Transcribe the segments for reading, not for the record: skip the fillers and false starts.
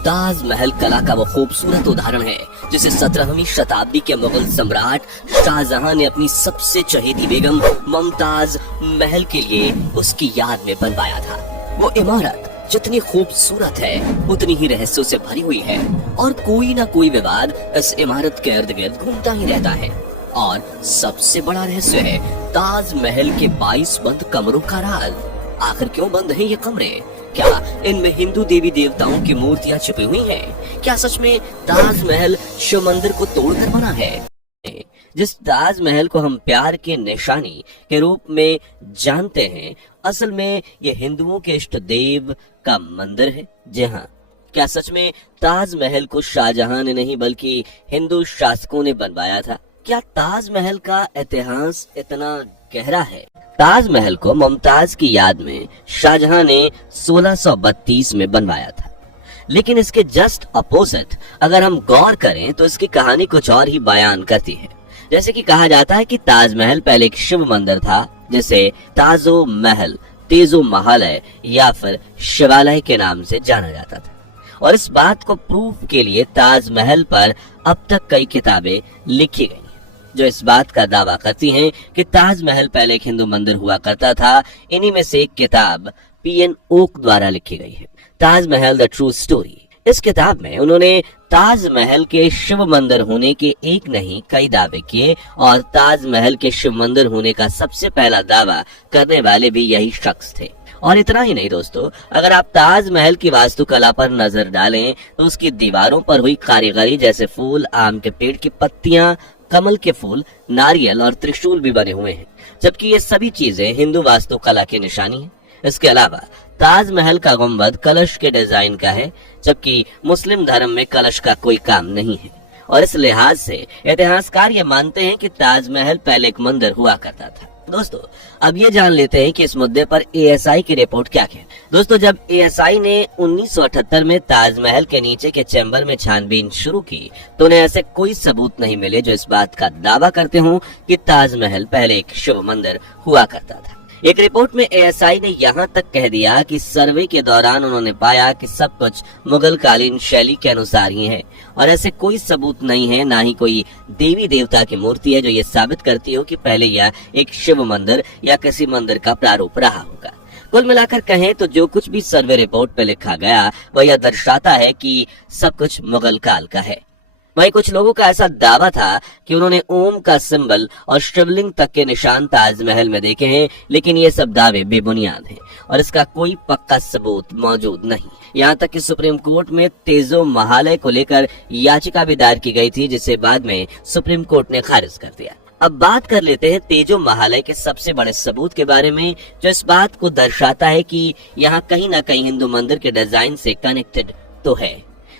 ताजमहल कला का वो खूबसूरत उदाहरण है जिसे 17वीं शताब्दी के मुगल सम्राट शाहजहां ने अपनी सबसे चहेती बेगम मुमताज महल के लिए उसकी याद में बनवाया था। वो इमारत जितनी खूबसूरत है उतनी ही रहस्यों से भरी हुई है और कोई ना कोई विवाद इस इमारत के इर्द गिर्द घूमता ही रहता है। और सबसे बड़ा रहस्य है ताजमहल के 22 बंद कमरों का राज। आखिर क्यों बंद है ये कमरे? क्या इनमें हिंदू देवी देवताओं की मूर्तियां छुपी हुई हैं? क्या सच में ताजमहल शिव मंदिर को तोड़कर बना है? जिस ताजमहल को हम प्यार के निशानी के रूप में जानते हैं, असल में ये हिंदुओं के इष्ट देव का मंदिर है। जी हाँ, क्या सच में ताजमहल को शाहजहां ने नहीं बल्कि हिंदू शासकों ने बनवाया था? क्या ताजमहल का इतिहास इतना गहरा है? ताजमहल को मुमताज की याद में शाहजहां ने 1632 में बनवाया था, लेकिन इसके जस्ट अपोजिट अगर हम गौर करें तो इसकी कहानी कुछ और ही बयान करती है। जैसे कि कहा जाता है कि ताजमहल पहले एक शिव मंदिर था जिसे ताजो महल, तेजो महालय या फिर शिवालय के नाम से जाना जाता था। और इस बात को प्रूफ के लिए ताजमहल पर अब तक कई किताबें लिखी गई जो इस बात का दावा करती हैं कि ताजमहल पहले एक हिंदू मंदिर हुआ करता था। इन्हीं में से एक किताब पीएन ओक द्वारा लिखी गई है, ताजमहल द ट्रू स्टोरी। इस किताब में उन्होंने ताजमहल के शिव मंदिर होने के एक नहीं कई दावे किए और ताजमहल के शिव मंदिर होने का सबसे पहला दावा करने वाले भी यही शख्स थे। और इतना ही नहीं दोस्तों, अगर आप ताजमहल की वास्तुकला पर नजर डालें तो उसकी दीवारों पर हुई कारीगरी, जैसे फूल, आम के पेड़ की पत्तियां, कमल के फूल, नारियल और त्रिशूल भी बने हुए हैं, जबकि ये सभी चीजें हिंदू वास्तुकला की निशानी है। इसके अलावा ताजमहल का गुंबद कलश के डिजाइन का है, जबकि मुस्लिम धर्म में कलश का कोई काम नहीं है। और इस लिहाज से इतिहासकार ये मानते हैं कि ताजमहल पहले एक मंदिर हुआ करता था। दोस्तों, अब ये जान लेते हैं कि इस मुद्दे पर एएसआई की रिपोर्ट क्या है। दोस्तों, जब एएसआई ने 1978 में ताजमहल के नीचे के चैम्बर में छानबीन शुरू की तो उन्हें ऐसे कोई सबूत नहीं मिले जो इस बात का दावा करते हों कि ताजमहल पहले एक शिव मंदिर हुआ करता था। एक रिपोर्ट में एएसआई ने यहाँ तक कह दिया कि सर्वे के दौरान उन्होंने पाया कि सब कुछ मुगल कालीन शैली के अनुसार ही है और ऐसे कोई सबूत नहीं है, ना ही कोई देवी देवता की मूर्ति है जो ये साबित करती हो कि पहले यह एक शिव मंदिर या किसी मंदिर का प्रारूप रहा होगा। कुल मिलाकर कहें तो जो कुछ भी सर्वे रिपोर्ट पे लिखा गया वह यह दर्शाता है कि सब कुछ मुगल काल का है। वहीं कुछ लोगों का ऐसा दावा था कि उन्होंने ओम का सिंबल और शिवलिंग तक के निशान ताजमहल में देखे हैं, लेकिन ये सब दावे बेबुनियाद हैं और इसका कोई पक्का सबूत मौजूद नहीं। यहाँ तक कि सुप्रीम कोर्ट में तेजो महालय को लेकर याचिका भी दायर की गई थी, जिसे बाद में सुप्रीम कोर्ट ने खारिज कर दिया। अब बात कर लेते हैं तेजो महालय के सबसे बड़े सबूत के बारे में, जो इस बात को दर्शाता है कि यहाँ कहीं ना कहीं हिंदू मंदिर के डिजाइन से कनेक्टेड तो है।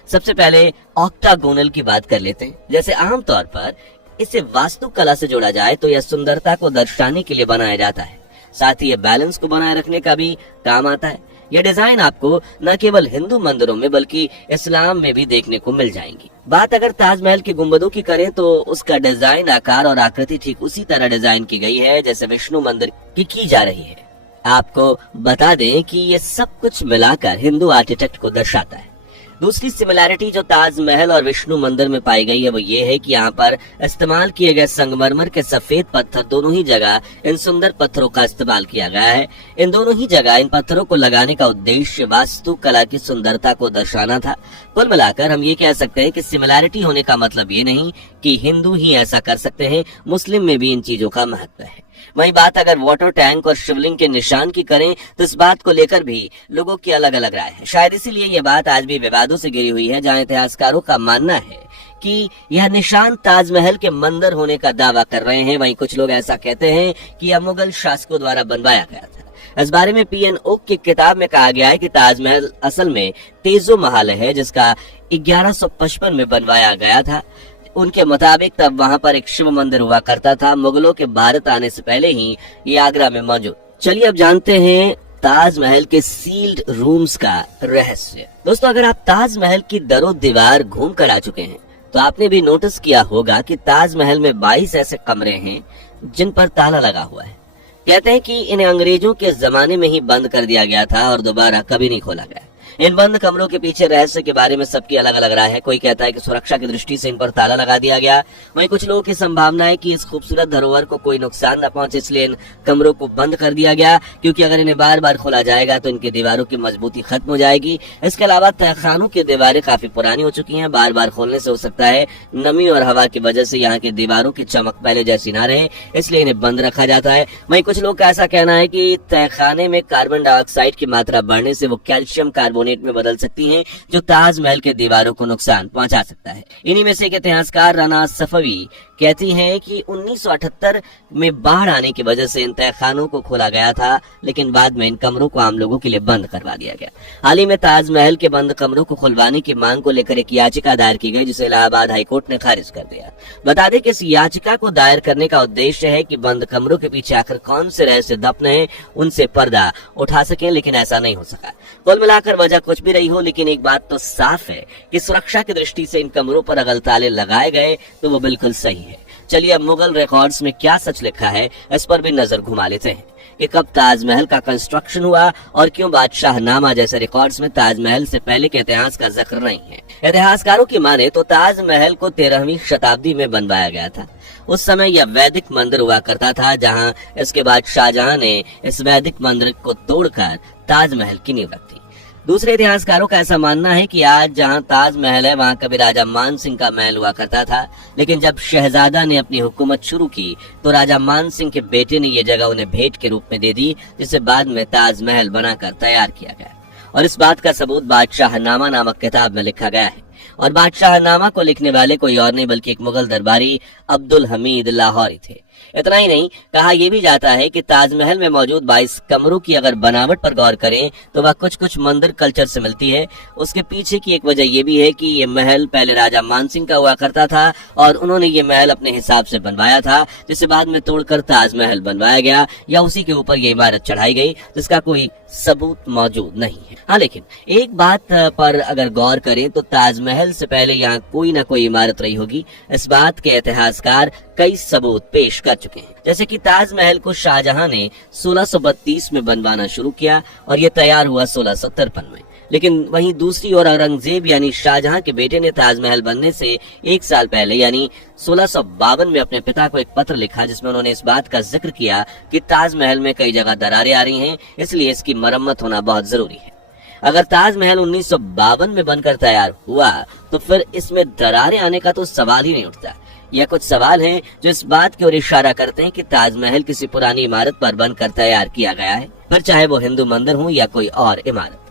सबसे पहले ऑक्टागोनल की बात कर लेते हैं। जैसे आमतौर पर इसे वास्तुकला से जोड़ा जाए तो यह सुंदरता को दर्शाने के लिए बनाया जाता है, साथ ही ये बैलेंस को बनाए रखने का भी काम आता है। यह डिजाइन आपको न केवल हिंदू मंदिरों में बल्कि इस्लाम में भी देखने को मिल जाएंगी। बात अगर ताजमहल के गुंबदों की करें तो उसका डिजाइन, आकार और आकृति ठीक उसी तरह डिजाइन की गई है जैसे विष्णु मंदिर की जा रही है। आपको बता दें कि ये सब कुछ मिलाकर हिंदू आर्किटेक्ट को दर्शाता है। दूसरी सिमिलैरिटी जो ताजमहल और विष्णु मंदिर में पाई गई है वो ये है कि यहाँ पर इस्तेमाल किए गए संगमरमर के सफेद पत्थर, दोनों ही जगह इन सुंदर पत्थरों का इस्तेमाल किया गया है। इन दोनों ही जगह इन पत्थरों को लगाने का उद्देश्य वास्तुकला की सुंदरता को दर्शाना था। कुल मिलाकर हम ये कह सकते हैं कि सिमिलैरिटी होने का मतलब ये नहीं कि हिंदू ही ऐसा कर सकते हैं, मुस्लिम में भी इन चीजों का महत्व है। वही बात अगर वाटर टैंक और शिवलिंग के निशान की करें तो इस बात को लेकर भी लोगों की अलग अलग राय है। शायद इसीलिए ये बात आज भी विवादों से घिरी हुई है, जहां इतिहासकारों का मानना है कि यह निशान ताजमहल के मंदिर होने का दावा कर रहे हैं, वहीं कुछ लोग ऐसा कहते हैं कि यह मुगल शासकों द्वारा बनवाया गया था। इस बारे में पीएन ओक की किताब में कहा गया है कि ताजमहल असल में तेजो महालय है जिसका 1155 में बनवाया गया था। उनके मुताबिक तब वहां पर एक शिव मंदिर हुआ करता था, मुगलों के भारत आने से पहले ही ये आगरा में मौजूद। चलिए अब जानते हैं ताजमहल के सील्ड रूम्स का रहस्य। दोस्तों, अगर आप ताजमहल की दरो दीवार घूम कर आ चुके हैं तो आपने भी नोटिस किया होगा कि ताजमहल में 22 ऐसे कमरे हैं जिन पर ताला लगा हुआ है। कहते हैं कि इन्हें अंग्रेजों के जमाने में ही बंद कर दिया गया था और दोबारा कभी नहीं खोला गया। इन बंद कमरों के पीछे रहस्य के बारे में सबकी अलग अलग राय है। कोई कहता है कि सुरक्षा की दृष्टि से इन पर ताला लगा दिया गया, वहीं कुछ लोगों की संभावना है कि इस खूबसूरत धरोहर को कोई नुकसान न पहुंचे, इसलिए इन कमरों को बंद कर दिया गया, क्योंकि अगर इन्हें बार बार खोला जाएगा तो इनकी दीवारों की मजबूती खत्म हो जाएगी। इसके अलावा तहखानों की दीवारें काफी पुरानी हो चुकी हैं, बार बार खोलने से हो सकता है नमी और हवा की वजह से यहाँ की दीवारों की चमक पहले जैसी ना रहे, इसलिए इन्हें बंद रखा जाता है। वहीं कुछ लोग का ऐसा कहना है कि तहखाने में कार्बन डाइऑक्साइड की मात्रा बढ़ने से वो कैल्शियम कार्बोनेट में बदल सकती हैं, जो ताजमहल के दीवारों को नुकसान पहुंचा सकता है। इन्हीं में से एक इतिहासकार राना सफवी कहती हैं कि 1978 में बाढ़ आने की वजह से इन तहखानों को खोला गया था, लेकिन बाद में इन कमरों को आम लोगों के लिए बंद करवा दिया गया। हाल ही में ताजमहल के बंद कमरों को खुलवाने की मांग को लेकर एक याचिका दायर की गई, जिसे इलाहाबाद हाईकोर्ट ने खारिज कर दिया। बता दें कि इस याचिका को दायर करने का उद्देश्य है कि बंद कमरों के पीछे आखिर कौन से रहस्य दफन है, उनसे पर्दा उठा सकें, लेकिन ऐसा नहीं हो सका। कुल मिलाकर वजह कुछ भी रही हो, लेकिन एक बात तो साफ है कि सुरक्षा की दृष्टि से इन कमरों पर अगर ताले लगाए गए तो वो बिल्कुल सही है। चलिए अब मुगल रिकॉर्ड्स में क्या सच लिखा है, इस पर भी नजर घुमा लेते हैं कि कब ताजमहल का कंस्ट्रक्शन हुआ और क्यों बादशाहनामा जैसे रिकॉर्ड्स में ताजमहल से पहले के इतिहास का जिक्र नहीं है। इतिहासकारों की माने तो ताजमहल को 13वीं शताब्दी में बनवाया गया था। उस समय यह वैदिक मंदिर हुआ करता था, जहां इसके बाद शाहजहां ने इस वैदिक मंदिर को तोड़कर ताजमहल की नींव रखी। दूसरे इतिहासकारों का ऐसा मानना है कि आज जहां ताजमहल है वहां कभी राजा मान सिंह का महल हुआ करता था, लेकिन जब शहजादा ने अपनी हुकूमत शुरू की तो राजा मान सिंह के बेटे ने यह जगह उन्हें भेंट के रूप में दे दी, जिसे बाद में ताजमहल बनाकर तैयार किया गया। और इस बात का सबूत बादशाहनामा नामक किताब में लिखा गया है। और बादशाहनामा को लिखने वाले कोई और नहीं बल्कि एक मुगल दरबारी अब्दुल हमीद लाहौरी थे। इतना ही नहीं, कहा यह भी जाता है कि ताजमहल में मौजूद 22 कमरों की अगर बनावट पर गौर करें तो वह कुछ मंदिर कल्चर से मिलती है। उसके पीछे की एक वजह यह भी है कि ये महल पहले राजा मानसिंह का हुआ करता था और उन्होंने ये महल अपने हिसाब से बनवाया था, जिसे बाद में तोड़कर ताजमहल बनवाया गया या उसी के ऊपर ये इमारत चढ़ाई गई, जिसका कोई सबूत मौजूद नहीं है। हाँ, लेकिन एक बात पर अगर गौर करें तो ताजमहल से पहले यहाँ कोई ना कोई इमारत रही होगी। इस बात के इतिहासकार कई सबूत पेश कर चुके हैं, जैसे कि ताजमहल को शाहजहां ने 1632 में बनवाना शुरू किया और यह तैयार हुआ 1653 में। लेकिन वहीं दूसरी ओर औरंगजेब यानी शाहजहां के बेटे ने ताजमहल बनने से 1 साल पहले यानी 1652 में अपने पिता को एक पत्र लिखा, जिसमें उन्होंने इस बात का जिक्र किया कि ताजमहल में कई जगह दरारें आ रही हैं, इसलिए इसकी मरम्मत होना बहुत जरूरी है। अगर ताजमहल 1952 में बनकर तैयार हुआ तो फिर इसमें दरारें आने का तो सवाल ही नहीं उठता। यह कुछ सवाल हैं जो इस बात की ओर इशारा करते हैं कि ताजमहल किसी पुरानी इमारत पर बनकर तैयार किया गया है, फिर चाहे वो हिंदू मंदिर हो या कोई और इमारत।